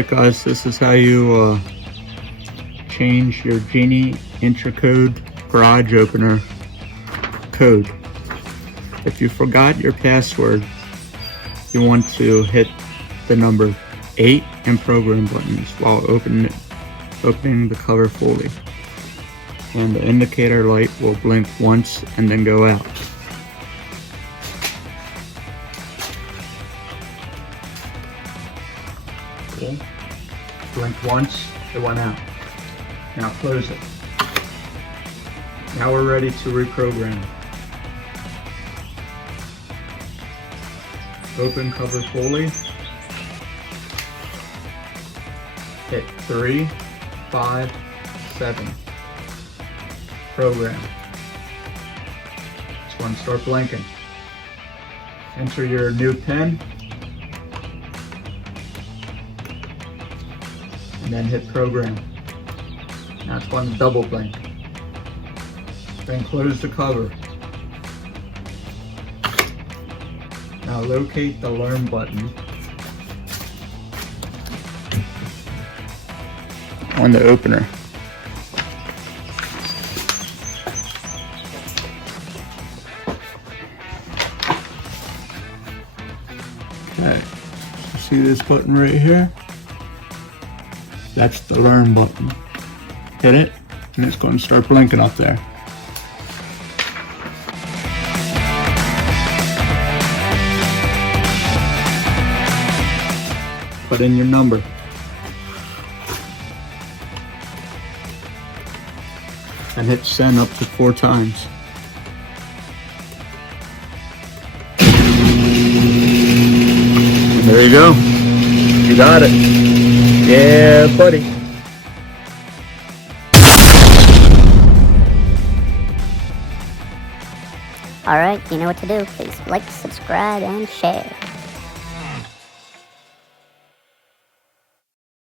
Alright guys, this is how you change your Genie intracode garage opener code. If you forgot your password, you want to hit the number 8 and program buttons while opening the cover fully. And the indicator light will blink once and then go out. Okay. Blink once, it went out. Now close it. Now we're ready to reprogram. Open cover fully. Hit 3, 5, 7. Program. This one start blinking. Enter your new PIN. And then hit program. Now it's going to double blink. Then close the cover. Now locate the learn button on the opener. Okay, see this button right here? That's the learn button. Hit it, and it's going to start blinking up there. Put in your number. And hit send up to 4 times. And there you go. You got it. Yeah, buddy. Alright, you know what to do. Please like, subscribe, and share.